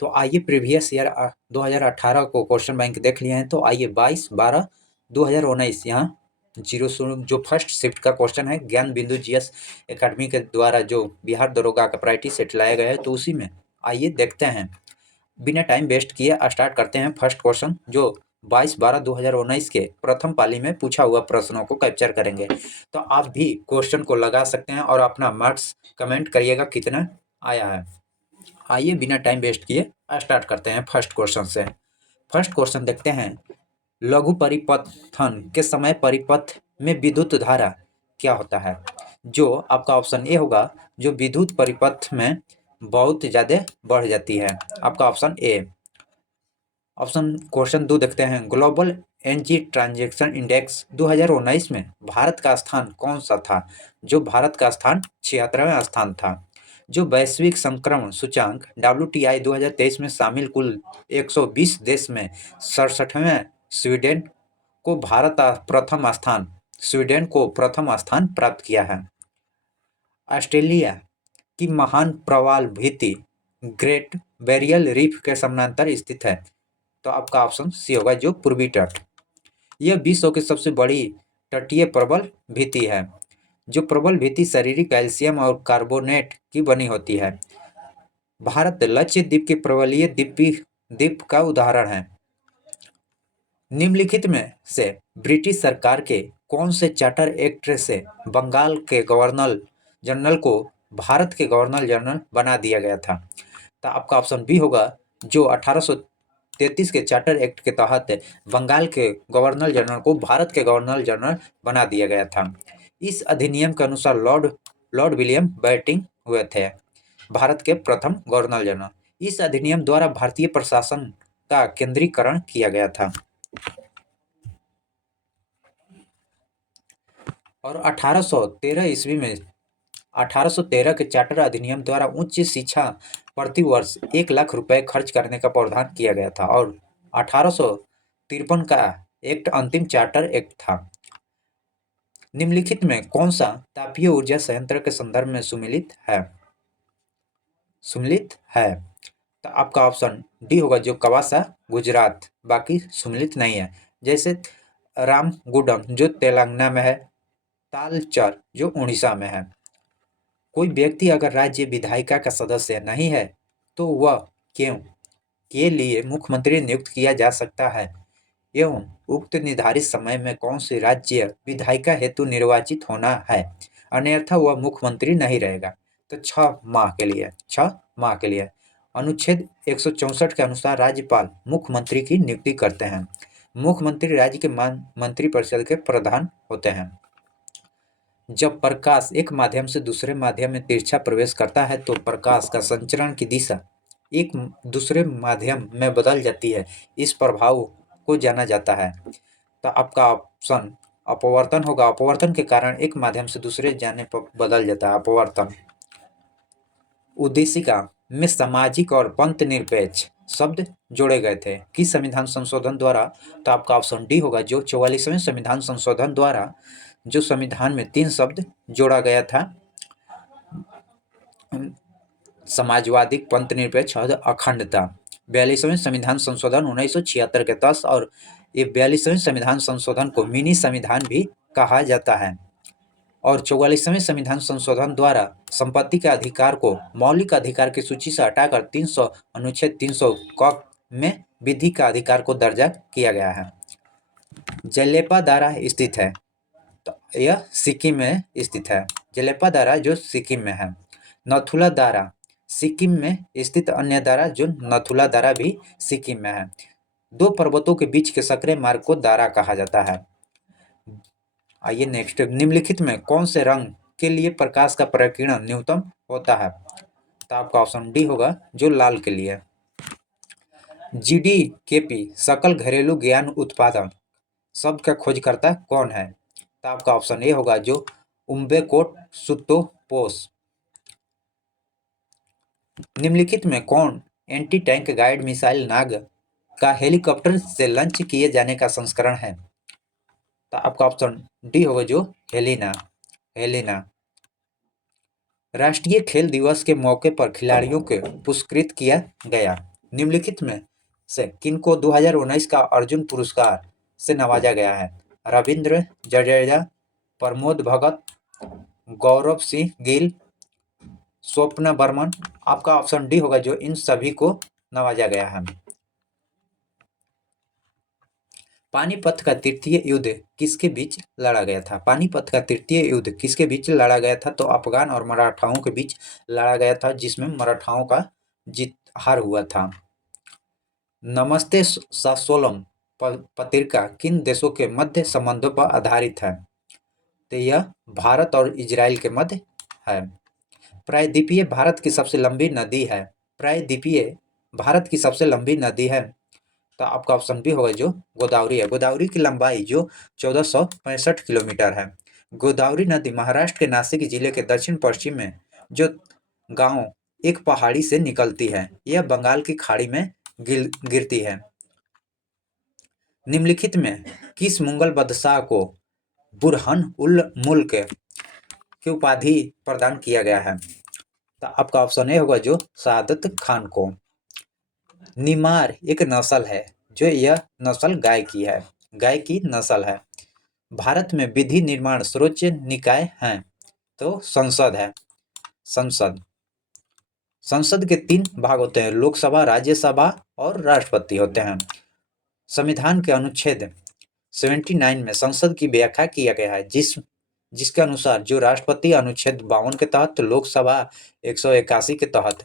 तो आइए previous year 2018 को क्वेश्चन बैंक देख लिए हैं। तो आइए 22/12/2019 यहाँ 00 जो फर्स्ट शिफ्ट का क्वेश्चन है ज्ञान बिंदु जीएस एकेडमी के द्वारा जो बिहार दरोगा का प्रायोरिटी सेट लाया गया है, तो उसी में आइए देखते हैं। बिना टाइम वेस्ट किए स्टार्ट करते हैं फर्स्ट क्वेश्चन जो 22/12/2019 के प्रथम पाली में पूछा हुआ प्रश्नों को कैप्चर करेंगे। तो आप भी क्वेश्चन को लगा सकते हैं और अपना मार्क्स कमेंट करिएगा कितना आया है। आइए बिना टाइम वेस्ट किए स्टार्ट करते हैं फर्स्ट क्वेश्चन से। फर्स्ट क्वेश्चन देखते हैं। लघु परिपथन के समय परिपथ में विद्युत धारा क्या होता है? जो आपका ऑप्शन ए होगा, जो विद्युत परिपथ में बहुत ज़्यादा बढ़ जाती है, आपका ऑप्शन ए। ऑप्शन क्वेश्चन 2 देखते हैं। ग्लोबल एनर्जी ट्रांजैक्शन इंडेक्स 2019 में भारत का स्थान कौन सा था? जो भारत का स्थान 76वां स्थान था। जो वैश्विक संक्रमण सूचांक WTI 2023 में शामिल कुल 120 देश में 67वें स्वीडन को प्रथम स्थान प्राप्त किया है। ऑस्ट्रेलिया की महान प्रवाल भित्ति ग्रेट बैरियर रीफ के समानांतर स्थित है। तो आपका ऑप्शन सी होगा, जो पूर्वी तट। यह विश्व की सबसे बड़ी तटीय प्रबल भित्ति है। जो प्रबल भित्ति शारीरिक कैल्शियम और कार्बोनेट की बनी होती है। भारत लक्षद्वीप के प्रबलीय द्वीप का उदाहरण है। निम्नलिखित में से ब्रिटिश सरकार के कौन से चार्टर एक्ट से बंगाल के गवर्नर जनरल को भारत के गवर्नर जनरल बना दिया गया था? तो आपका ऑप्शन बी होगा, जो 1833 के चार्टर एक्ट के तहत बंगाल के गवर्नर जनरल को भारत के गवर्नर जनरल बना दिया गया था। इस अधिनियम के अनुसार लॉर्ड विलियम बेंटिंक हुए थे भारत के प्रथम गवर्नर जनरल। इस अधिनियम द्वारा भारतीय प्रशासन का केंद्रीकरण किया गया था। और 1813 ईस्वी में 1813 के चार्टर अधिनियम द्वारा उच्च शिक्षा प्रति वर्ष 1 लाख रुपए खर्च करने का प्रावधान किया गया था। और 1853 का एक्ट अंतिम चार्टर एक्ट था। निम्नलिखित में कौन सा तापीय ऊर्जा संयंत्र के संदर्भ में सुमेलित है? तो आपका ऑप्शन डी होगा, जो कवासा गुजरात, बाकी सुमेलित नहीं है। जैसे रामगुंडम जो तेलंगाना में है, तालचर जो उड़ीसा में है। कोई व्यक्ति अगर राज्य विधायिका का सदस्य नहीं है तो वह क्यों के लिए मुख्यमंत्री नियुक्त किया जा सकता है एवं उक्त निर्धारित समय में कौन सी राज्य विधायिका हेतु निर्वाचित होना है, अन्यथा वह मुख्यमंत्री नहीं रहेगा। तो 6 माह के लिए अनुच्छेद 164 के अनुसार राज्यपाल मुख्यमंत्री की नियुक्ति करते हैं। मुख्यमंत्री राज्य के मंत्रिपरिषद के प्रधान होते हैं। जब प्रकाश एक माध्यम से दूसरे माध्यम में तिरछा प्रवेश करता है तो प्रकाश का संचरण की दिशा एक दूसरे माध्यम में बदल जाती है। इस प्रभाव को जाना जाता है। तो आपका ऑप्शन अपवर्तन होगा। अपवर्तन के कारण एक माध्यम से दूसरे जाने पर बदल जाता है, अपवर्तन। उद्देशिका में सामाजिक और पंथ निरपेक्ष शब्द जोड़े गए थे किस संविधान संशोधन द्वारा? तो आपका ऑप्शन डी होगा, जो 44वें संविधान संशोधन द्वारा जो संविधान में 3 शब्द जोड़ा गया था, समाजवादी, पंथ निरपेक्ष और अखंडता। 42वें संविधान संशोधन 1976 के तहत, और ये 42वें संविधान संशोधन को मिनी संविधान भी कहा जाता है। और 44वें संविधान संशोधन द्वारा संपत्ति के अधिकार को मौलिक अधिकार की सूची से हटाकर अनुच्छेद 300 क में विधि का अधिकार को दर्जा किया गया है। जलेपा दारा स्थित है, तो यह सिक्किम में स्थित है। जलेपा दारा जो सिक्किम में है। नथुला दारा सिक्किम में स्थित अन्य दारा जो नथुला दारा भी सिक्किम में है। 2 पर्वतों के बीच के संकरे मार्ग को दारा कहा जाता है। आइए नेक्स्ट, निम्नलिखित में कौन से रंग के लिए प्रकाश का प्रकीर्णन न्यूनतम होता है? तो आपका ऑप्शन डी होगा, जो लाल के लिए। GDKP सकल घरेलू ज्ञान उत्पादन शब्द का खोजकर्ता कौन है? तो आपका ऑप्शन ए होगा, जो उम्बेकोट सुतोपोस। निम्नलिखित में कौन एंटी टैंक गाइड मिसाइल नाग का हेलीकॉप्टर से लॉन्च किए जाने का संस्करण है? तो आपका ऑप्शन डी होगा, जो हेलिना। राष्ट्रीय खेल दिवस के मौके पर खिलाड़ियों को पुरस्कृत किया गया। निम्नलिखित में से किनको 2019 का अर्जुन पुरस्कार से नवाजा गया है? रविंद्र जडेजा, प्रमोद भगत, गौरव सिंह गिल, स्वप्न बर्मन। आपका ऑप्शन डी होगा जो इन सभी को नवाजा गया है। पानीपत का तृतीय युद्ध किसके बीच लड़ा गया था? पानीपत का तृतीय युद्ध किसके बीच लड़ा गया था? तो अफगान और मराठाओं के बीच लड़ा गया था, जिसमें मराठाओं का जीत हार हुआ था। नमस्ते सासोलम पत्रिका किन देशों के मध्य संबंधों पर आधारित है? तो यह भारत और इजराइल के मध्य है। प्रायद्वीपीय भारत की सबसे लंबी नदी है। प्रायद्वीपीय भारत की सबसे लंबी नदी है, तो आपका ऑप्शन बी होगा जो गोदावरी है। गोदावरी की लंबाई जो 1465 किलोमीटर है। गोदावरी नदी महाराष्ट्र के नासिक जिले के दक्षिण पश्चिम में जो गांव एक पहाड़ी से निकलती है, यह बंगाल की खाड़ी में गिरती है। निम्नलिखित में किस मुगल बादशाह को बुरहान उल मुल्क की उपाधि प्रदान किया गया है? तो आपका ऑप्शन ए होगा जो शहादत खान को। निमार एक नस्ल है, जो यह नस्ल गाय की है, गाय की नस्ल है। भारत में विधि निर्माण सर्वोच्च निकाय है, तो संसद है। संसद संसद के 3 भाग होते हैं, लोकसभा, राज्यसभा और राष्ट्रपति होते हैं। संविधान के अनुच्छेद 79 में संसद की व्याख्या किया गया है, जिसके अनुसार जो राष्ट्रपति अनुच्छेद 52 के तहत, लोकसभा 181 के तहत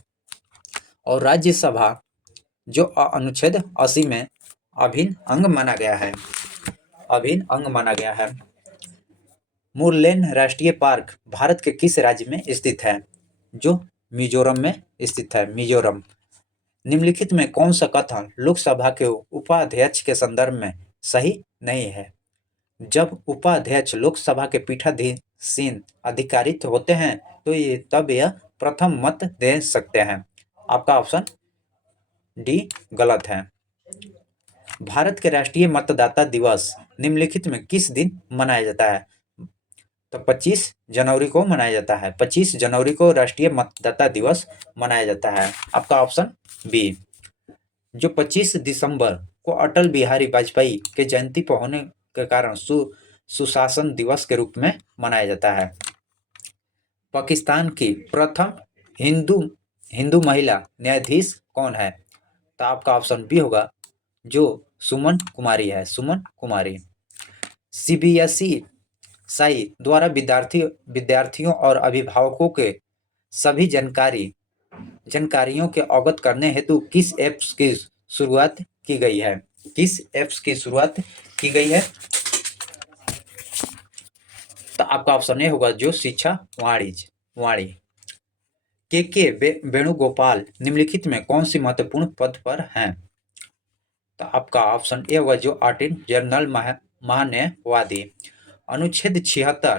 और राज्यसभा जो अनुच्छेद 80 में अभिन्न अंग माना गया है। अभिन्न अंग माना गया है। मुरलेन राष्ट्रीय पार्क भारत के किस राज्य में स्थित है? जो मिजोरम में स्थित है, मिजोरम। निम्नलिखित में कौन सा कथन लोकसभा के उपाध्यक्ष के संदर्भ में सही नहीं है? जब उपाध्यक्ष लोकसभा के पीठासीन अधिकारित होते हैं तो तब यह प्रथम मत दे सकते हैं। आपका ऑप्शन डी गलत है। भारत के राष्ट्रीय मतदाता दिवस निम्नलिखित में किस दिन मनाया जाता है? तो 25 जनवरी को मनाया जाता है। 25 जनवरी को राष्ट्रीय मतदाता दिवस मनाया जाता है। आपका ऑप्शन बी। जो 25 दिसंबर को अटल बिहारी वाजपेयी के जयंती पर होने के कारण सुशासन दिवस के रूप में मनाया जाता है। पाकिस्तान की प्रथम हिंदू महिला न्यायाधीश कौन है? तो आपका ऑप्शन बी होगा जो सुमन कुमारी है, सुमन कुमारी। सीबीएसई द्वारा विद्यार्थियों और अभिभावकों के सभी जानकारियों के अवगत करने हेतु किस ऐप्स की शुरुआत की गई है? किस ऐप्स की शुरुआत की गई है? तो आपका ऑप्शन ए होगा जो शिक्षा वाणी। के वेणुगोपाल निम्नलिखित में कौन सी महत्वपूर्ण पद पर हैं? तो आपका ऑप्शन ए होगा जो अटॉर्नी जनरल महान्यायवादी। अनुच्छेद 76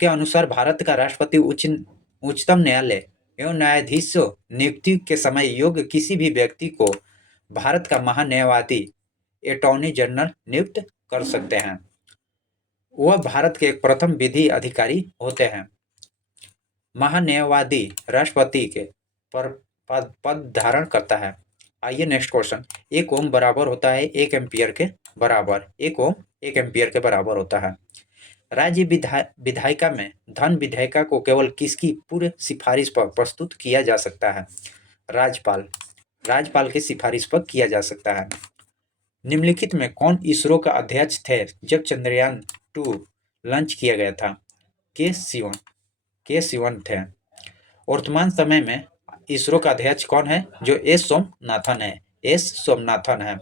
के अनुसार भारत का राष्ट्रपति उच्चतम न्यायालय एवं न्यायाधीशों नियुक्ति के समय योग्य किसी भी व्यक्ति को भारत का महान्यायवादी अटॉर्नी जनरल नियुक्त कर सकते हैं। वह भारत के एक प्रथम विधि अधिकारी होते हैं। महान्यायवादी राष्ट्रपति के पद धारण करता है। आइए नेक्स्ट क्वेश्चन। 1 ओम बराबर होता है 1 एम्पियर के बराबर। 1 ओम 1 एम्पियर के बराबर होता है। राज्य विधायिका में धन विधेयिका को केवल किसकी पूर्व सिफारिश पर प्रस्तुत किया जा सकता है? राज्यपाल की सिफारिश पर किया जा सकता है। निम्नलिखित में कौन इसरो का अध्यक्ष थे जब चंद्रयान 2 लॉन्च किया गया था? के सिवन थे। वर्तमान समय में इसरो का अध्यक्ष कौन है? जो एस सोमनाथन है।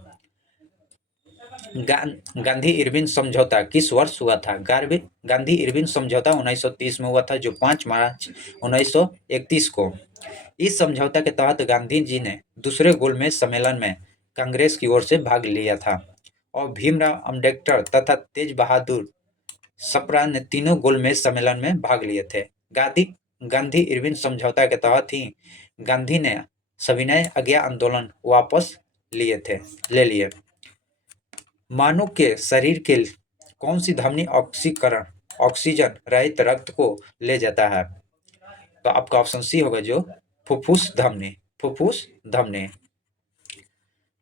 गांधी इरविन समझौता किस वर्ष हुआ था? गांधी इरविन समझौता 1930 में हुआ था, जो 5 मार्च 1931 को। इस समझौता के तहत गांधी जी ने दूसरे गोलमेज सम्मेलन में कांग्रेस की ओर से भाग लिया था और भीमराव अम्बेडकर तथा तेज बहादुर सप्रा ने तीनों गोलमेज सम्मेलन में भाग लिए थे। गांधी इरविन समझौता के तहत ही गांधी ने सविनय अवज्ञा आंदोलन वापस ले लिए। मानव के शरीर के कौन सी धमनी ऑक्सीजन रहित रक्त को ले जाता है? तो आपका ऑप्शन सी होगा जो फुफ्फुस धमनी।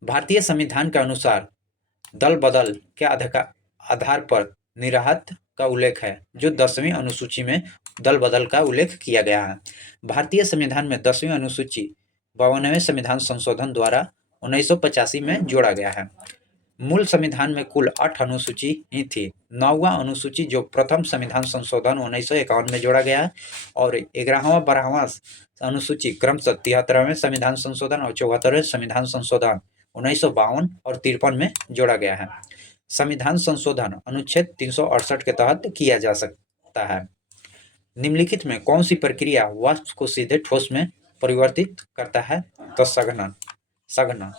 भारतीय संविधान के अनुसार दल बदल के आधार पर निराहत का उल्लेख है, जो 10वीं अनुसूची में दल बदल का उल्लेख किया गया है। भारतीय संविधान में 10वीं अनुसूची 52वें संविधान संशोधन द्वारा 1985 में जोड़ा गया है। मूल संविधान में कुल 8 अनुसूची ही थी। 9वां अनुसूची जो प्रथम संविधान संशोधन 1951 में जोड़ा गया है और 11वां 12वां अनुसूची क्रमशः 73वें संविधान संशोधन और 74वें संविधान संशोधन 1952 और 53 में जोड़ा गया है। संविधान संशोधन अनुच्छेद 368 के तहत किया जा सकता है। निम्नलिखित में कौन सी प्रक्रिया वाष्प को सीधे ठोस में परिवर्तित करता है? तो सघन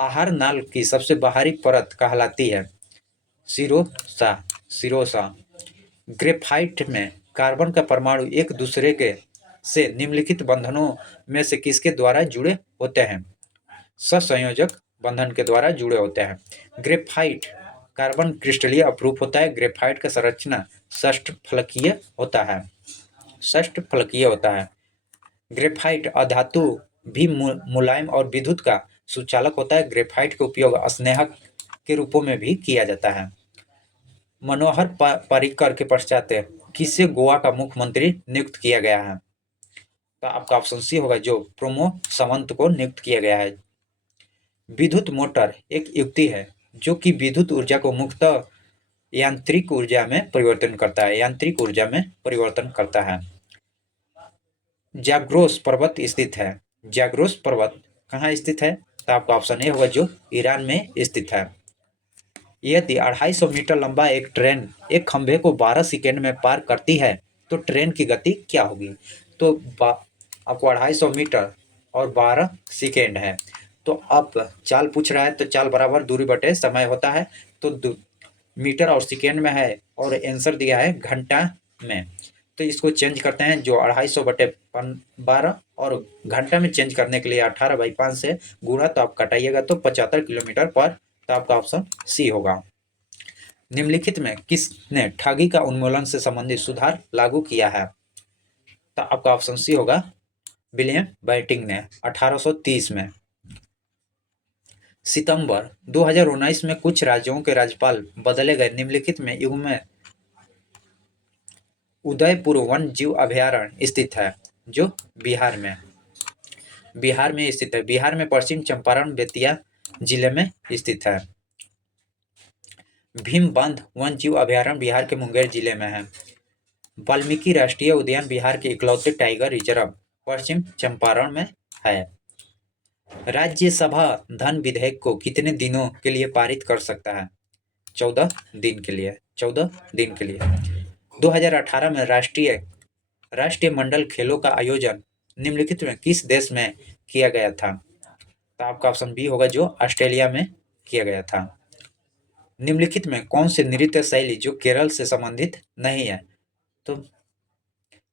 आहार नाल की सबसे बाहरी परत कहलाती है सिरोसा। ग्रेफाइट में कार्बन का परमाणु एक दूसरे के से निम्नलिखित बंधनों में से किसके द्वारा जुड़े होते हैं? सहसंयोजक बंधन के द्वारा जुड़े होते हैं। ग्रेफाइट कार्बन क्रिस्टलीय अपरूप होता है। ग्रेफाइट का संरचना षष्ठफलकीय होता है। ग्रेफाइट अधातु भी मुलायम और विद्युत का सुचालक होता है। ग्रेफाइट का उपयोग स्नेहक के रूपों में भी किया जाता है। मनोहर पर्रिकर के पश्चात किसे गोवा का मुख्यमंत्री नियुक्त किया गया है? तो आपका ऑप्शन सी होगा, जो प्रमोद सावंत को नियुक्त किया गया है। विद्युत मोटर एक युक्ति है जो कि विद्युत ऊर्जा को मुख्यतः यांत्रिक ऊर्जा में परिवर्तन करता है। जाग्रोस पर्वत स्थित है। जाग्रोस पर्वत कहाँ स्थित है? तो आपका ऑप्शन ए होगा, जो ईरान में स्थित है। यदि 250 मीटर लंबा एक ट्रेन एक खंभे को 12 सेकेंड में पार करती है तो ट्रेन की गति क्या होगी? तो आपको 250 मीटर और 12 सेकेंड है, तो अब चाल पूछ रहा है, तो चाल बराबर दूरी बटे समय होता है। तो मीटर और सेकेंड में है और आंसर दिया है घंटा में, तो इसको चेंज करते हैं, जो 250 बटे 12 और घंटा में चेंज करने के लिए 18/5 से गुणा, तो आप कटाइएगा तो 75 किलोमीटर पर, तो आपका ऑप्शन सी होगा। निम्नलिखित में किसने ठगी का उन्मूलन से संबंधित सुधार लागू किया है? तो आपका ऑप्शन सी होगा, विलियम बेंटिंक ने 1830 में। सितंबर 2019 में कुछ राज्यों के राज्यपाल बदले गए। निम्नलिखित में युग में उदयपुर वन जीव अभयारण्य स्थित है, जो बिहार में स्थित है। बिहार में पश्चिम चंपारण बेतिया जिले में स्थित है। भीमबंध वन जीव अभयारण्य बिहार के मुंगेर जिले में है। वाल्मीकि राष्ट्रीय उद्यान बिहार के इकलौते टाइगर रिजर्व पश्चिम चंपारण में है। राज्यसभा धन विधेयक को कितने दिनों के लिए पारित कर सकता है? 14 दिन के लिए। 2018 में राष्ट्रीय मंडल खेलों का आयोजन निम्नलिखित में किस देश में किया गया था? तो आपका ऑप्शन बी होगा, जो ऑस्ट्रेलिया में किया गया था। निम्नलिखित में कौन सी नृत्य शैली जो केरल से संबंधित नहीं है? तो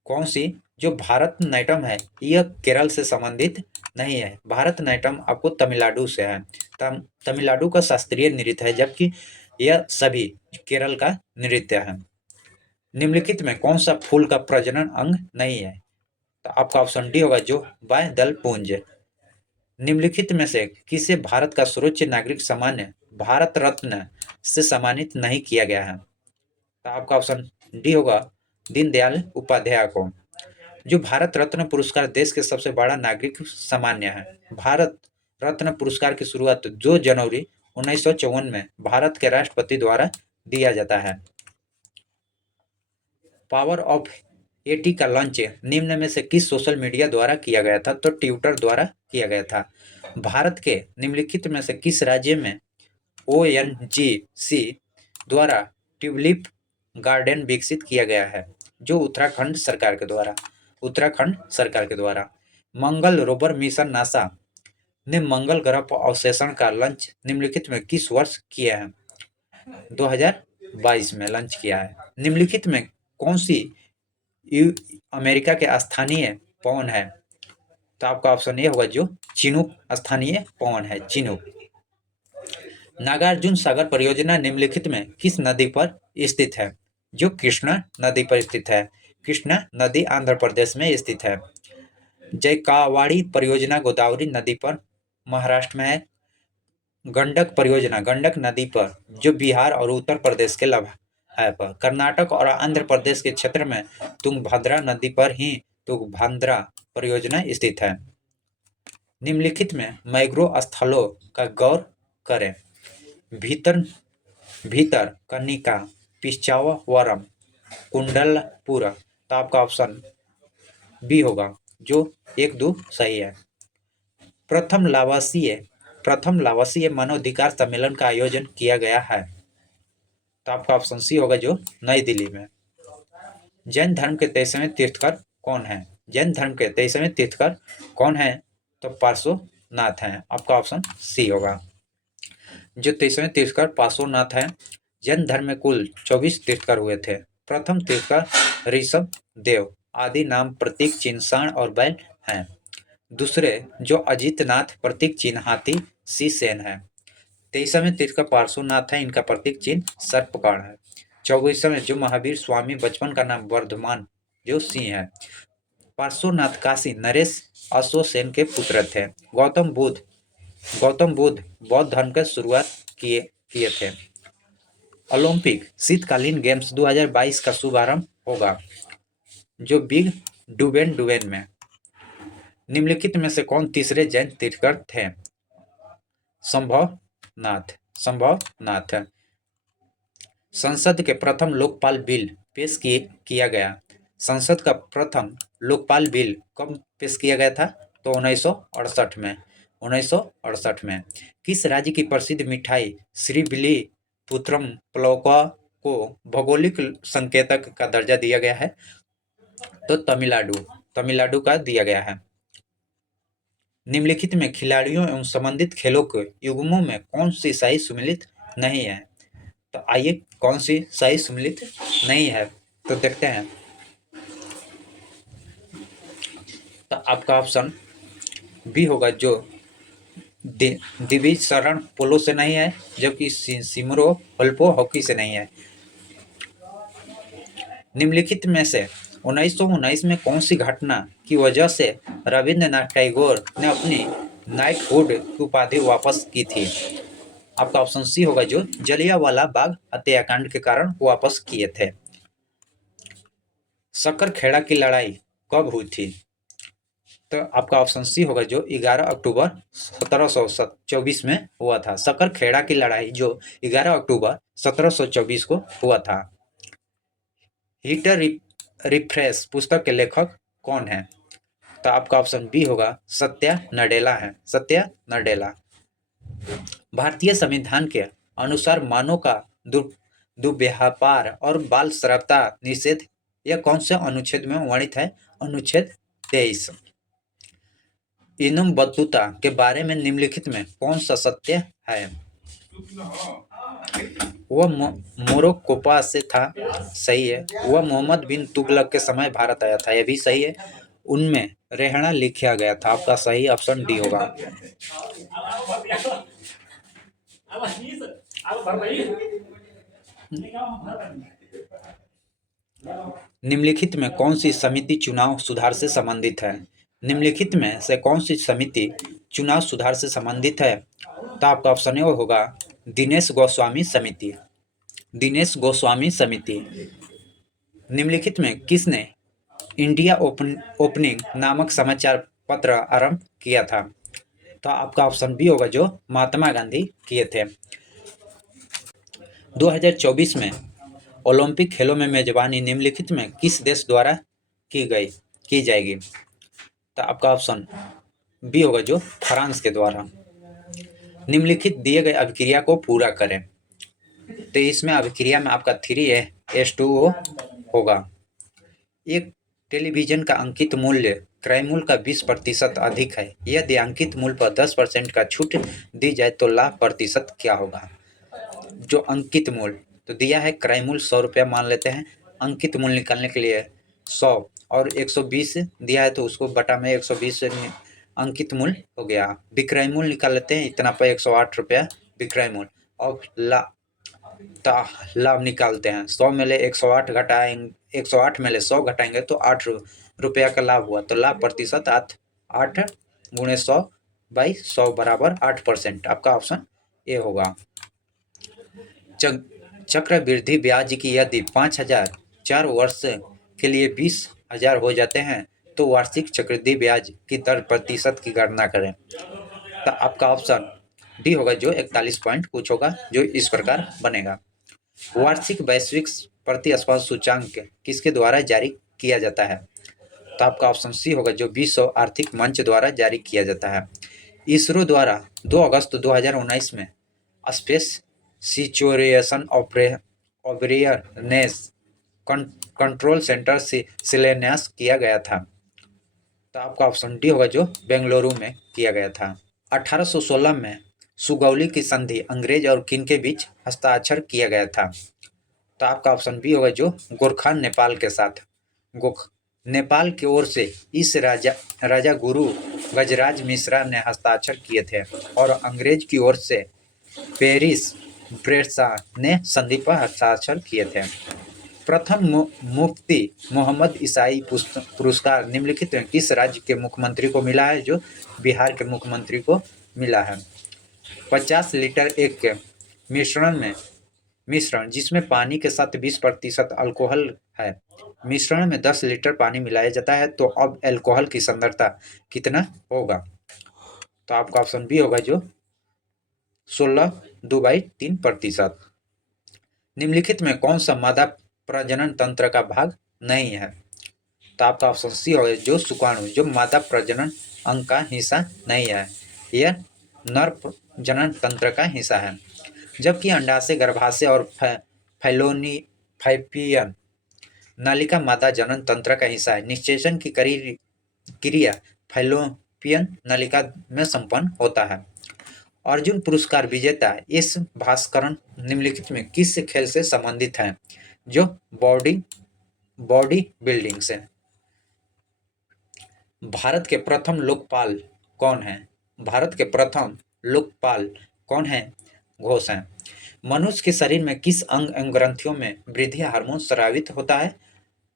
कौन सी? जो भारतनाट्यम है, यह केरल से संबंधित नहीं है। भारतनाट्यम आपको तमिलनाडु से है। तमिलनाडु का शास्त्रीय नृत्य है, जबकि यह सभी केरल का नृत्य है। निम्नलिखित में कौन सा फूल का प्रजनन अंग नहीं है? तो आपका ऑप्शन डी होगा, जो बाह्य दल पुंज। निम्नलिखित में से किसे भारत का सर्वोच्च नागरिक सम्मान भारत रत्न से सम्मानित नहीं किया गया है? तो आपका ऑप्शन डी होगा, दीनदयाल उपाध्याय को। जो भारत रत्न पुरस्कार देश के सबसे बड़ा नागरिक सम्मान है। भारत रत्न पुरस्कार की शुरुआत 2 जनवरी 1954 में भारत के राष्ट्रपति द्वारा दिया जाता है। पावर ऑफ 80 का लॉन्च निम्न में से किस सोशल मीडिया द्वारा किया गया था? तो ट्विटर द्वारा किया गया था। भारत के निम्नलिखित में से किस राज्य में ONGC द्वारा ट्यूलिप गार्डन विकसित किया गया है? जो उत्तराखंड सरकार के द्वारा। मंगल रोवर मिशन नासा ने मंगल ग्रह पर अवशेषण का लॉन्च निम्नलिखित में किस वर्ष किया है? 2022 में लॉन्च किया है। निम्नलिखित में कौन सी अमेरिका के स्थानीय पवन है? तो आपका ऑप्शन ए होगा, जो चिनूक स्थानीय पवन है, चिनूक। नागार्जुन सागर परियोजना निम्नलिखित में किस नदी पर स्थित है? जो कृष्णा नदी पर स्थित है। कृष्णा नदी आंध्र प्रदेश में स्थित है। जयकावाड़ी परियोजना गोदावरी नदी पर महाराष्ट्र में है। गंडक परियोजना गंडक नदी पर जो बिहार और उत्तर प्रदेश के लभ है पर कर्नाटक और आंध्र प्रदेश के क्षेत्र में तुंगभद्रा नदी पर ही तुंगभद्रा परियोजना स्थित है। निम्नलिखित में मैंग्रोव स्थलों का गौर करें। भीतर भीतर कनिका, पिचावरम, कुंडलपुर। तो आपका ऑप्शन बी होगा जो 1, 2 सही है। प्रथम लावासीय मानवाधिकार सम्मेलन का आयोजन किया गया है। तो आपका ऑप्शन सी होगा जो नई दिल्ली में। जैन धर्म के 23वें तीर्थकर कौन है? जैन धर्म के 23वें तीर्थकर कौन है? तो पार्श्वनाथ हैं। आपका ऑप्शन सी होगा। जो 23वें तीर्थकर पार्श्वनाथ हैं। जैन धर्म में कुल 24 तीर्थकर हुए थे। प्रथम तीर्थकर ऋषभ देव, आदि नाम प्रतीक चिन्ह सांड और बैल हैं। दूसरे जो अजितनाथ, प्रतीक चिन्ह हाथी सी सेन है। 23वें तीर्थकर पार्श्वनाथ है, इनका प्रतीक चिन्ह सर्पकांड है। 24वें जो महावीर स्वामी, बचपन का नाम वर्धमान, जो सिंह है। पार्श्वनाथ काशी नरेश अश्वसेन के पुत्र थे। गौतम बुद्ध बौद्ध धर्म की शुरुआत किए थे। ओलंपिक शीतकालीन गेम्स 2022 का शुभारंभ होगा जो बिग डुबेन में। निम्नलिखित में से कौन तीसरे जैन तीर्थकर थे? संभवनाथ। संसद के प्रथम लोकपाल बिल पेश किया गया। संसद का प्रथम लोकपाल बिल कब पेश किया गया था? तो 1968 में। 1968 में। किस राज्य की प्रसिद्ध मिठाई श्रीविल्लीपुत्रम प्लवका को भौगोलिक संकेतक का दर्जा दिया गया है? तो तमिलनाडु का दिया गया है। निम्नलिखित में खिलाड़ियों एवं संबंधित खेलों के युग्मों में कौन सी शाही सम्मिलित नहीं है? तो आइए कौन सी शाही सम्मिलित नहीं है तो देखते हैं। तो आपका ऑप्शन बी होगा जो दिविज शरण पोलो से नहीं है, जबकि सिमरो हल्पो हॉकी से नहीं है। निम्नलिखित में से 1919 में कौन सी घटना की वजह से रविंद्रनाथ टैगोर ने अपनी नाइटहुड की उपाधि वापस की थी? आपका ऑप्शन सी होगा जो जलियांवाला बाग हत्याकांड के कारण वापस किए थे। सक्करखेड़ा की लड़ाई कब हुई थी? तो आपका ऑप्शन सी होगा जो 11 अक्टूबर 1724 में हुआ था। सक्करखेड़ा की लड़ाई जो 11 अक्टूबर 1724 को हुआ था। हीटर रिफ्रेश पुस्तक के लेखक कौन है? तो आपका ऑप्शन बी होगा सत्या नडेला है। सत्या नडेला। भारतीय संविधान के अनुसार मानव का दुर्व्यापार और बाल श्रव्यता निषेध यह कौन से अनुच्छेद में वर्णित है? अनुच्छेद 23। इनुम बतूता के बारे में निम्नलिखित में कौन सा सत्य है? वह मोरोक्को से था, सही है। वह मोहम्मद बिन तुगलक के समय भारत आया था, यह भी सही है। उनमें रेहना लिखा गया था। आपका सही ऑप्शन डी होगा। निम्नलिखित में कौन सी समिति चुनाव सुधार से संबंधित है? निम्नलिखित में से कौन सी समिति चुनाव सुधार से संबंधित है? तो आपका ऑप्शन ए होगा दिनेश गोस्वामी समिति। दिनेश गोस्वामी समिति। निम्नलिखित में किसने इंडिया ओपनिंग नामक समाचार पत्र आरंभ किया था? तो आपका ऑप्शन बी होगा जो महात्मा गांधी किए थे। 2024 में ओलंपिक खेलों में मेजबानी निम्नलिखित में किस देश द्वारा की जाएगी? तो आपका ऑप्शन बी होगा जो फ्रांस के द्वारा। निम्नलिखित दिए गए अभिक्रिया को पूरा करें। तो इसमें अभिक्रिया में आपका 3H2O होगा। एक टेलीविजन का अंकित मूल्य क्रय मूल्य का 20% अधिक है। यदि अंकित मूल्य पर 10% का छूट दी जाए तो लाभ प्रतिशत क्या होगा? जो अंकित मूल्य तो दिया है क्रय मूल्य 100 रुपया मान लेते हैं। अंकित मूल्य निकालने के लिए 100 और 120 दिया है तो उसको बटा में 120 अंकित मूल्य हो गया। विक्रय मूल्य निकाल लेते हैं, इतना पर 108 रुपया विक्रय मूल्य। और लाभ निकालते हैं। 100 में ले 108 घटाएंगे, 108 में ले 100 घटाएंगे तो 8 रुपया का लाभ हुआ। तो लाभ प्रतिशत 8 गुणे 100 बाई 100 बराबर 8%। आपका ऑप्शन ए होगा। चक्रवृद्धि ब्याज की यदि 5,000 4 वर्ष के लिए 20,000 हो जाते हैं तो वार्षिक चक्रवृद्धि ब्याज की दर प्रतिशत की गणना करें। तो आपका ऑप्शन डी होगा जो 41 पॉइंट कुछ होगा, जो इस प्रकार बनेगा। वार्षिक वैश्विक प्रतिस्पर्धा सूचांक किसके द्वारा जारी किया जाता है? तो आपका ऑप्शन सी होगा जो विश्व आर्थिक मंच द्वारा जारी किया जाता है। इसरो द्वारा 2 अगस्त 2019 में space situation awareness control centre से शिलान्यास किया गया था। तो आपका ऑप्शन डी होगा जो बेंगलुरु में किया गया था। 1816 में सुगौली की संधि अंग्रेज और किन के बीच हस्ताक्षर किया गया था? तो आपका ऑप्शन बी होगा जो गोरखा नेपाल के साथ। नेपाल की ओर से इस राजा गुरु गजराज मिश्रा ने हस्ताक्षर किए थे और अंग्रेज की ओर से पेरिस ब्रेसा ने संधि पर हस्ताक्षर किए थे। प्रथम मुफ्ती मोहम्मद ईसाई पुरस्कार निम्नलिखित में किस राज्य के मुख्यमंत्री को मिला है? जो बिहार के मुख्यमंत्री को मिला है। 50 लीटर एक मिश्रण जिसमें पानी के साथ 20% अल्कोहल है, मिश्रण में 10 लीटर पानी मिलाया जाता है, तो अब अल्कोहल की सांद्रता कितना होगा? तो आपका ऑप्शन बी होगा जो 16/2/3%। निम्नलिखित में कौन सा मादा प्रजनन तंत्र का भाग नहीं है? तो आपका ऑप्शन सी होगा जो शुक्राणु, जो मादा प्रजनन अंग का हिस्सा नहीं है, यह नर जनन तंत्र का हिस्सा है। जबकि अंडाशय, गर्भाशय और फैलोपियन नालिका मादा जनन तंत्र का हिस्सा है। निषेचन की क्रिया फैलोपियन नालिका में संपन्न होता है। अर्जुन पुरस्कार विजेता एस भास्करन निम्नलिखित में किस खेल से संबंधित हैं? जो बॉडी बिल्डिंग से। भारत के प्रथम लोकपाल कौन है? भारत के प्रथम लोकपाल कौन है? घोष हैं। मनुष्य के शरीर में किस अंग एवं ग्रंथियों में वृद्धि हार्मोन स्रावित होता है?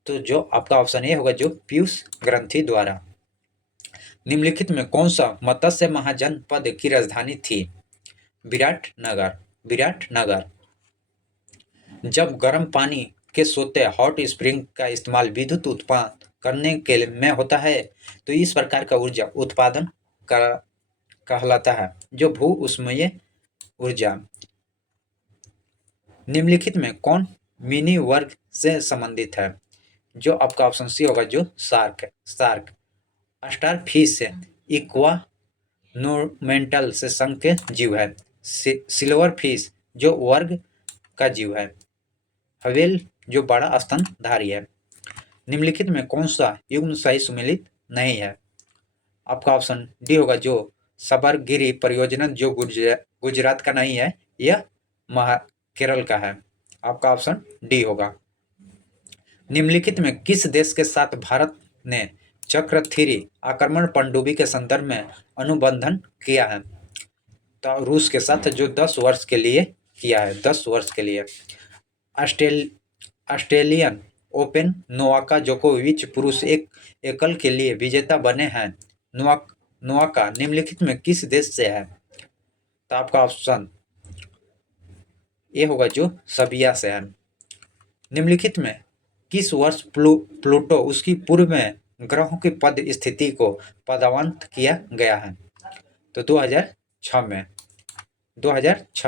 तो जो आपका ऑप्शन ए होगा जो पीयूष ग्रंथि द्वारा। निम्नलिखित में कौन सा मत्स्य महाजनपद की राजधानी थी? विराटनगर। जब गर्म पानी के सोते हॉट स्प्रिंग का इस्तेमाल विद्युत उत्पादन करने के लिए में होता है तो इस प्रकार का ऊर्जा उत्पादन कहलाता है, जो भू ऊष्मीय ऊर्जा। निम्नलिखित में कौन मिनी वर्ग से संबंधित है? जो आपका ऑप्शन सी होगा जो शार्क। स्टार फिश इक्वानोमेंटल से संघ के जीव है। सिल्वर फिश जो वर्ग का जीव है। व्हेल जो बड़ा स्तनधारी है। निम्नलिखित में कौन सा युग्म सही सुमेलित नहीं है? आपका ऑप्शन डी होगा जो सबरगिरी परियोजना जो गुजरात का नहीं है, यह केरल का है। आपका ऑप्शन डी होगा। निम्नलिखित में किस देश के साथ भारत ने चक्रथीरी आक्रमण पनडुब्बी के संदर्भ में अनुबंधन किया है? तो रूस के साथ, जो 10 वर्ष के लिए किया है, 10 वर्ष के लिए। ऑस्ट्रेलियन ओपन नोवाक जोकोविच पुरुष एकल के लिए विजेता बने हैं। नोवाक निम्नलिखित में किस देश से है? तो आपका ऑप्शन ए होगा जो सर्बिया से है। निम्नलिखित में किस वर्ष प्लूटो उसकी पूर्व में ग्रहों की पद स्थिति को पदावंत किया गया है? तो 2006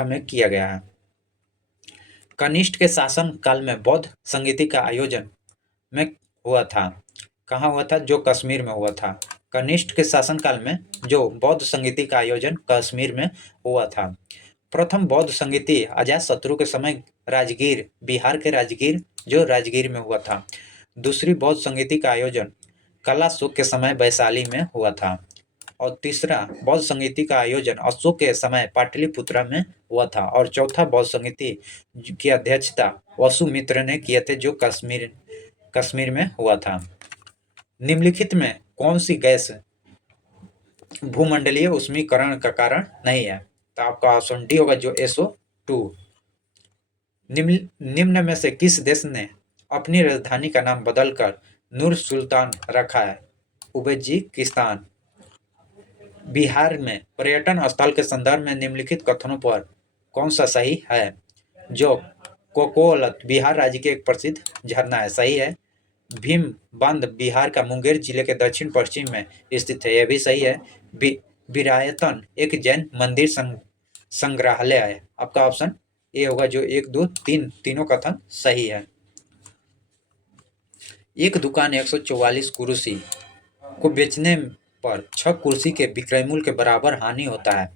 में किया गया है। कनिष्ठ के शासन काल में बौद्ध संगीति का आयोजन में हुआ था। कहाँ हुआ था? जो कश्मीर में हुआ था। कनिष्ठ के शासन काल में जो बौद्ध संगीति का आयोजन कश्मीर में हुआ था। प्रथम बौद्ध संगीति अजातशत्रु के समय राजगीर, बिहार के राजगीर, जो राजगीर में हुआ था। दूसरी बौद्ध संगीति का आयोजन कलाशोक के समय वैशाली में हुआ था। और तीसरा बौद्ध संगीति का आयोजन अशोक के समय पाटलिपुत्रा में हुआ था। और चौथा बौद्ध संगीति की अध्यक्षता वसुमित्र ने किए थे, जो कश्मीर में हुआ था। निम्नलिखित में कौन सी गैस भूमंडलीय ऊष्मीकरण का कारण नहीं है? तो आपका ऑप्शन डी होगा जो SO2। निम्न में से किस देश ने अपनी राजधानी का नाम बदलकर नूर सुल्तान रखा है? उज्बेकिस्तान। बिहार में पर्यटन स्थल के संदर्भ में निम्नलिखित कथनों पर कौन सा सही है? जो कोकोलत बिहार राज्य के एक प्रसिद्ध झरना है, सही है। भीम बांध बिहार का मुंगेर जिले के दक्षिण पश्चिम में स्थित है, यह भी सही है। विरायतन एक जैन मंदिर संग्रहालय है, आपका ऑप्शन ए होगा। जो 1, 2, 3 तीनों कथन सही है। एक दुकान 144 कुर्सी को बेचने पर 6 कुर्सी के विक्रय मूल्य के बराबर हानि होता है,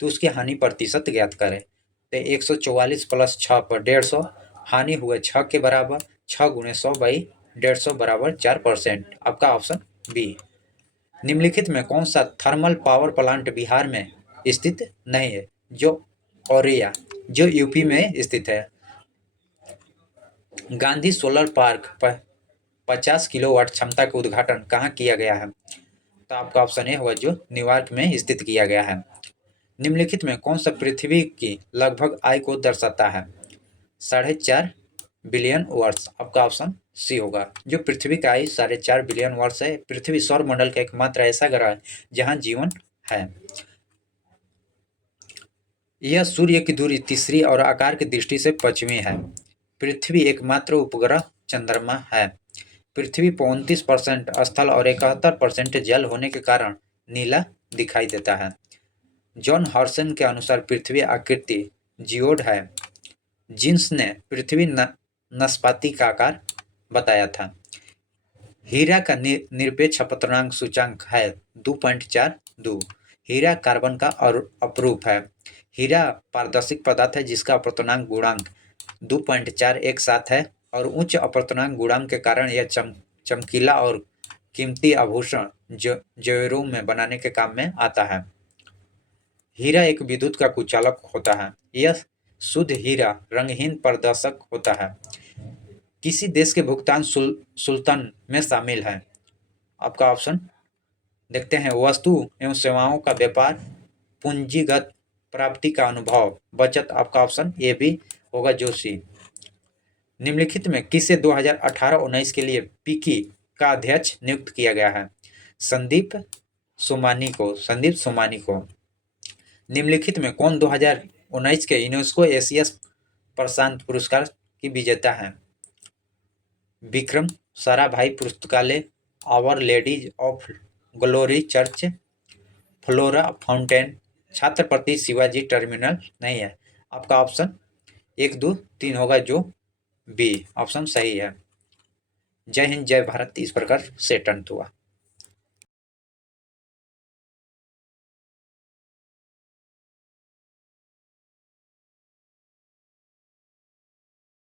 तो उसकी हानि प्रतिशत ज्ञात करें। तो 144 प्लस 6 पर 150, हानि हुए 6 के बराबर, 6 गुणे 100 बाई 150 बराबर 4%, आपका ऑप्शन बी। निम्नलिखित में कौन सा थर्मल पावर प्लांट बिहार में स्थित नहीं है? जो औरैया, जो यूपी में स्थित है। गांधी सोलर पार्क पर 50 किलोवाट क्षमता का उद्घाटन कहाँ किया गया है? तो आपका ऑप्शन ए होगा, जो न्यूयॉर्क में स्थित किया गया है। निम्नलिखित में कौन सा पृथ्वी की लगभग आय को दर्शाता है? 4.5 बिलियन वर्ष, आपका ऑप्शन सी होगा। जो पृथ्वी का आयु 4.5 बिलियन वर्ष है। पृथ्वी सौर मंडल का एकमात्र ऐसा ग्रह है जहाँ जीवन है। यह सूर्य की दूरी तीसरी और आकार की दृष्टि से पश्चिमी है। पृथ्वी एकमात्र उपग्रह चंद्रमा है। पृथ्वी पर 29% स्थल और 71% जल होने के कारण नीला दिखाई देता है। जॉन हॉर्सन के अनुसार पृथ्वी आकृति जियोड है। जीन्स ने पृथ्वी नाशपाती का आकार बताया था। हीरा का निरपेक्ष अपतनांक सूचांक है 2.42। हीरा कार्बन का अपरूप है। हीरा पारदर्शिक पदार्थ है जिसका अपवर्तनांक गुणांक 2.417 है और उच्च अपवर्तनांक गुणांक के कारण यह चमकीला और कीमती आभूषण ज्वेलरी में बनाने के काम में आता है। हीरा एक विद्युत का कुचालक होता है। यह शुद्ध हीरा रंगहीन पारदर्शक होता है। किसी देश के भुगतान सुल्तान में शामिल है? आपका ऑप्शन देखते हैं। वस्तु एवं सेवाओं का व्यापार, पूंजीगत प्राप्ति का अनुभव, बचत, आपका ऑप्शन ए भी होगा, जो सी। निम्नलिखित में किसे 2018-19 के लिए पीकी का अध्यक्ष नियुक्त किया गया है? संदीप सोमानी को। निम्नलिखित में कौन 2019 के यूनेस्को एशिया प्रशांत पुरस्कार की विजेता है? विक्रम साराभाई पुस्तकालय, our ladies of glory church, flora fountain, Chhatrapati Shivaji terminal नहीं है। आपका ऑप्शन 1, 2, 3 होगा, जो बी ऑप्शन सही है। जय हिंद, जय भारत। इस प्रकार से टंट हुआ।